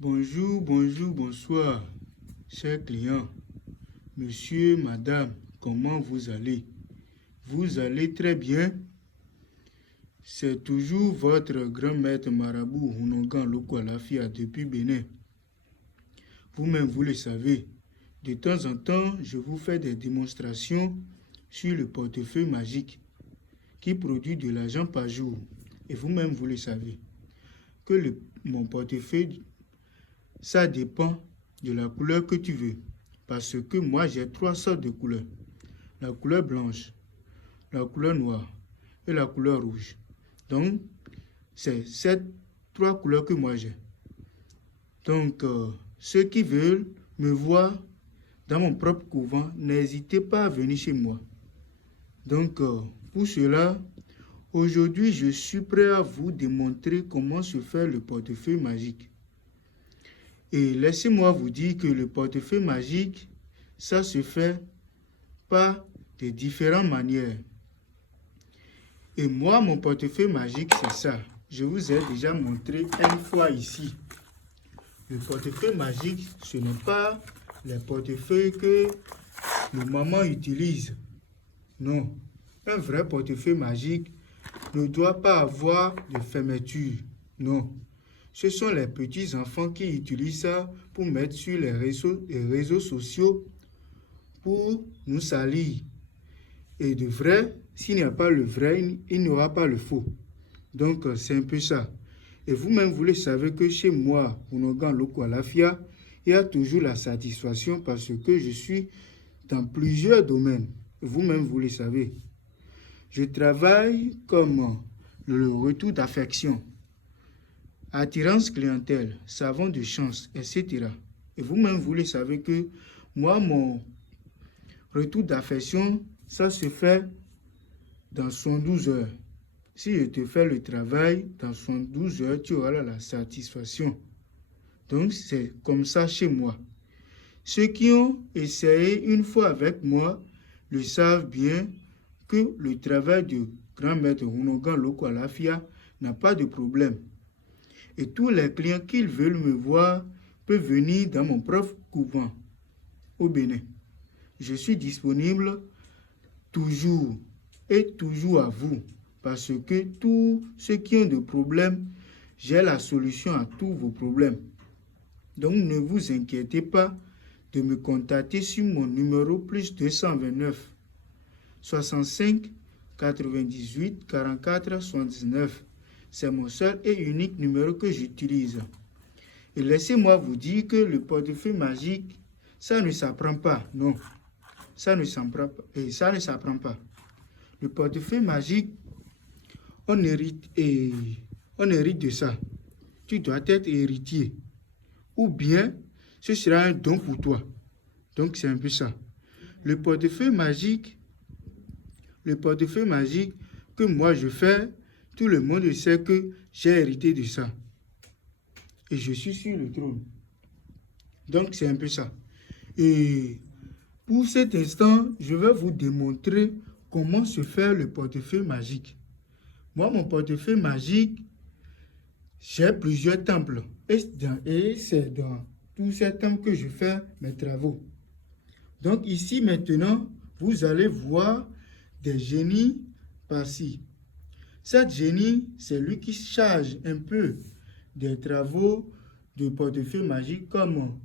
Bonjour, bonjour, bonsoir, chers clients. Monsieur, madame, comment vous allez? Vous allez très bien? C'est toujours votre grand maître marabout Hunogan Lokwalafia depuis Bénin. Vous-même, vous le savez. De temps en temps, je vous fais des démonstrations sur le portefeuille magique qui produit de l'argent par jour. Et vous-même, vous le savez. Que mon portefeuille, ça dépend de la couleur que tu veux. Parce que moi, j'ai 3 sortes de couleurs. La couleur blanche, la couleur noire et la couleur rouge. Donc, c'est ces 3 couleurs que moi j'ai. Donc, ceux qui veulent me voir dans mon propre couvent, n'hésitez pas à venir chez moi. Donc, pour cela, aujourd'hui, je suis prêt à vous démontrer comment se fait le portefeuille magique. Et laissez-moi vous dire que le portefeuille magique, ça se fait par de différentes manières. Et moi, mon portefeuille magique, c'est ça. Je vous ai déjà montré une fois ici. Le portefeuille magique, ce n'est pas les portefeuilles que nos mamans utilisent. Non. Un vrai portefeuille magique ne doit pas avoir de fermeture. Non. Ce sont les petits enfants qui utilisent ça pour mettre sur les réseaux sociaux pour nous salir. Et de vrai, s'il n'y a pas le vrai, il n'y aura pas le faux. Donc, c'est un peu ça. Et vous-même, vous le savez que chez moi, Hunogan Lokwalafia, il y a toujours la satisfaction parce que je suis dans plusieurs domaines. Vous-même, vous le savez. Je travaille comme le retour d'affection, attirance clientèle, savon de chance, etc. Et vous-même, vous le savez que moi, mon retour d'affection, ça se fait dans 112 heures. Si je te fais le travail dans 112 heures, tu auras la satisfaction. Donc, c'est comme ça chez moi. Ceux qui ont essayé une fois avec moi le savent bien que le travail du grand maître Hunogan Lokwalafia n'a pas de problème. Et tous les clients qui veulent me voir peuvent venir dans mon propre couvent au Bénin. Je suis disponible toujours et toujours à vous parce que tous ceux qui ont des problèmes, j'ai la solution à tous vos problèmes. Donc ne vous inquiétez pas de me contacter sur mon numéro plus 229 65 98 44 79. C'est mon seul et unique numéro que j'utilise. Et laissez-moi vous dire que le portefeuille magique, ça ne s'apprend pas, non. Ça ne s'apprend pas. Le portefeuille magique, on hérite de ça. Tu dois être héritier. Ou bien, ce sera un don pour toi. Donc, c'est un peu ça. Le portefeuille magique que moi je fais, tout le monde sait que j'ai hérité de ça. Et je suis sur le trône. Donc, c'est un peu ça. Et pour cet instant, je vais vous démontrer comment se fait le portefeuille magique. Moi, mon portefeuille magique, j'ai plusieurs temples. Et c'est dans tous ces temples que je fais mes travaux. Donc ici, maintenant, vous allez voir des génies par-ci. Cette génie, c'est lui qui charge un peu des travaux de portefeuille magique comme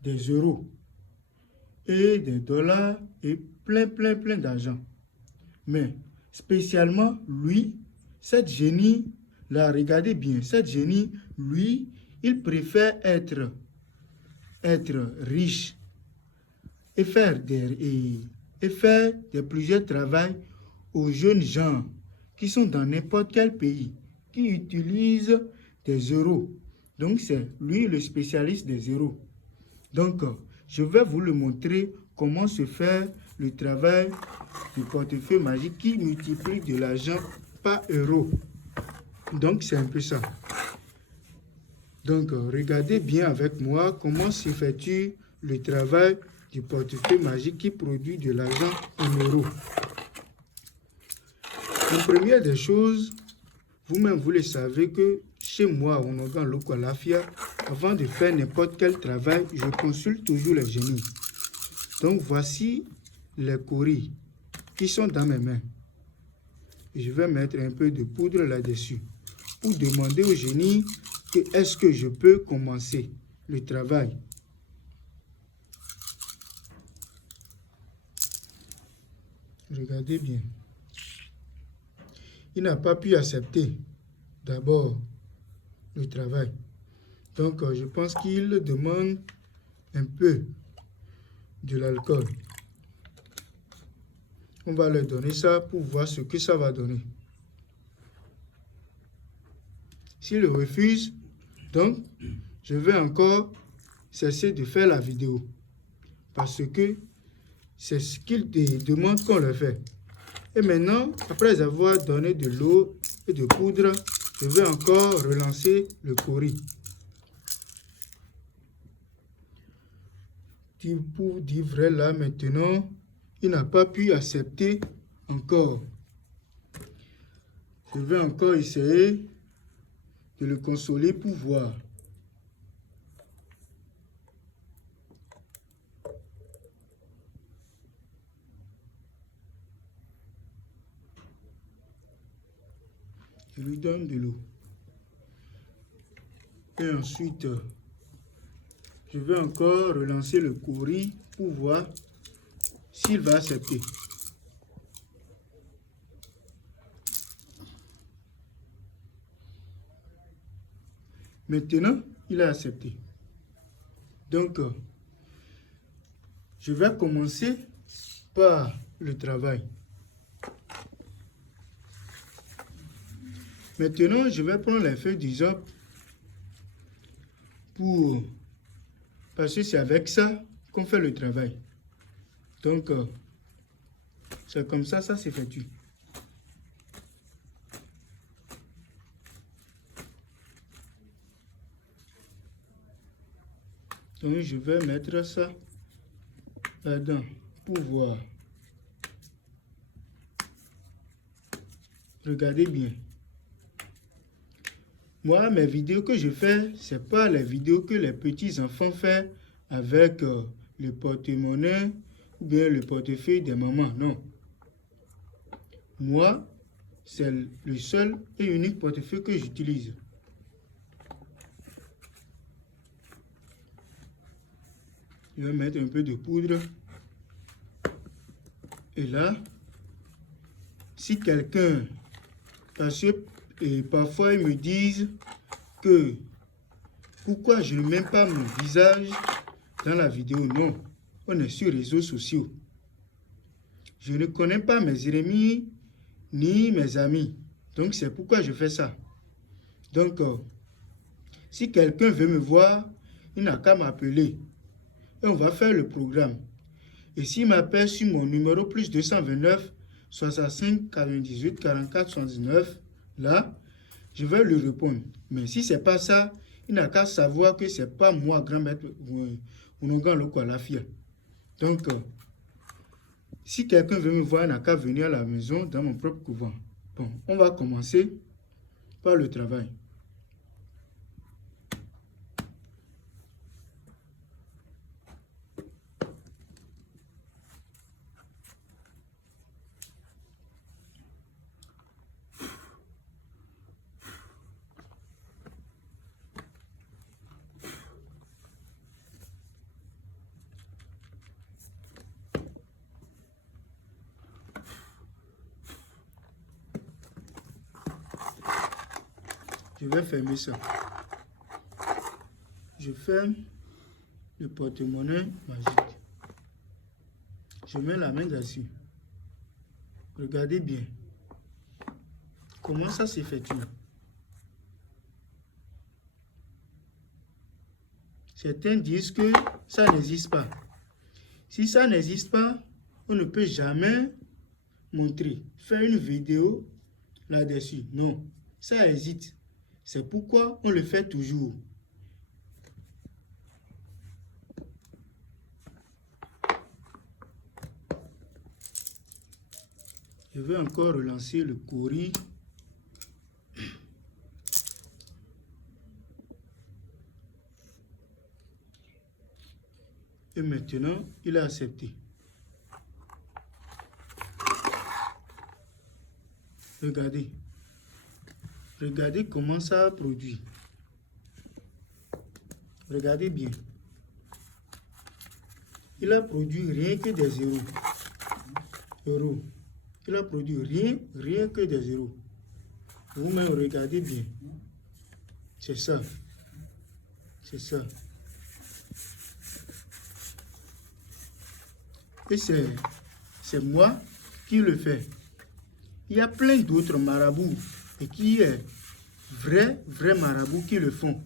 des euros et des dollars et plein d'argent. Mais spécialement, lui, cette génie, là, regardez bien, cette génie, lui, il préfère être riche et faire des plusieurs travaux aux jeunes gens qui sont dans n'importe quel pays, qui utilisent des euros. Donc, c'est lui le spécialiste des euros. Donc, je vais vous le montrer comment se fait le travail du portefeuille magique qui multiplie de l'argent par euro. Donc, c'est un peu ça. Donc, regardez bien avec moi comment s'effectue le travail du portefeuille magique qui produit de l'argent en euros. La première des choses, vous-même, vous le savez que chez moi, au Onogan Lokwalafia, avant de faire n'importe quel travail, je consulte toujours les génies. Donc voici les coris qui sont dans mes mains. Je vais mettre un peu de poudre là-dessus pour demander au génie que est-ce que je peux commencer le travail. Regardez bien. Il n'a pas pu accepter d'abord le travail. Donc, je pense qu'il demande un peu de l'alcool. On va leur donner ça pour voir ce que ça va donner. S'il refuse, donc, je vais encore cesser de faire la vidéo. Parce que c'est ce qu'il demande qu'on le fait. Et maintenant, après avoir donné de l'eau et de poudre, je vais encore relancer le cori. Pour dire vrai, là, maintenant, il n'a pas pu accepter encore. Je vais encore essayer de le consoler pour voir. Je lui donne de l'eau. Et ensuite, je vais encore relancer le cori pour voir s'il va accepter. Maintenant, il a accepté. Donc, je vais commencer par le travail. Maintenant, je vais prendre les feuilles d'hysope parce que c'est avec ça qu'on fait le travail. Donc, c'est comme ça s'effectue. Donc, je vais mettre ça là-dedans pour voir. Regardez bien. Moi, mes vidéos que je fais, ce n'est pas les vidéos que les petits enfants font avec le porte-monnaie ou bien le portefeuille des mamans. Non. Moi, c'est le seul et unique portefeuille que j'utilise. Je vais mettre un peu de poudre. Et là, si quelqu'un, parce que parfois ils me disent que pourquoi je ne mets pas mon visage dans la vidéo. Non, on est sur les réseaux sociaux. Je ne connais pas mes ennemis ni mes amis. Donc c'est pourquoi je fais ça. Donc, si quelqu'un veut me voir, il n'a qu'à m'appeler. Et on va faire le programme. Et s'il m'appelle sur mon numéro plus 229 65 98 44 79, là, je vais lui répondre. Mais si ce n'est pas ça, il n'a qu'à savoir que ce n'est pas moi, grand maître Onogan Lokwalafia. Donc, si quelqu'un veut me voir, il n'a qu'à venir à la maison dans mon propre couvent. Bon, on va commencer par le travail. Je vais fermer ça. Je ferme le porte-monnaie magique. Je mets la main dessus. Regardez bien. Comment ça s'effectue? Certains disent que ça n'existe pas. Si ça n'existe pas, on ne peut jamais montrer, faire une vidéo là-dessus. Non, ça existe. C'est pourquoi on le fait toujours. Je vais encore relancer le cori. Et maintenant, il a accepté. Regardez. Regardez comment ça a produit. Regardez bien. Il a produit rien que des zéros. Il a produit rien que des zéros. Vous-même, regardez bien. C'est ça. C'est ça. Et c'est moi qui le fais. Il y a plein d'autres marabouts et qui est vrais marabouts qui le font.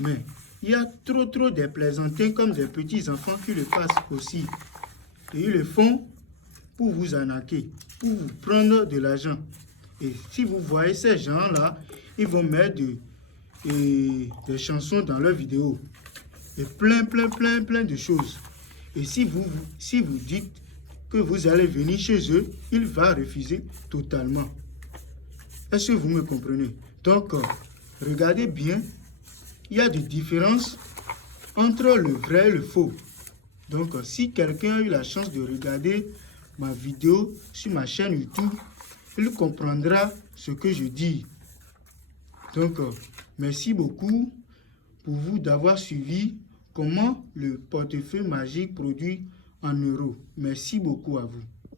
Mais il y a trop des plaisantins comme des petits enfants qui le passent aussi. Et ils le font pour vous arnaquer, pour vous prendre de l'argent. Et si vous voyez ces gens-là, ils vont mettre des chansons dans leurs vidéos. Et plein de choses. Et si vous dites que vous allez venir chez eux, il va refuser totalement. Est-ce que vous me comprenez? Donc, regardez bien, il y a des différences entre le vrai et le faux. Donc, si quelqu'un a eu la chance de regarder ma vidéo sur ma chaîne YouTube, il comprendra ce que je dis. Donc, merci beaucoup pour vous d'avoir suivi comment le portefeuille magique produit en euros. Merci beaucoup à vous.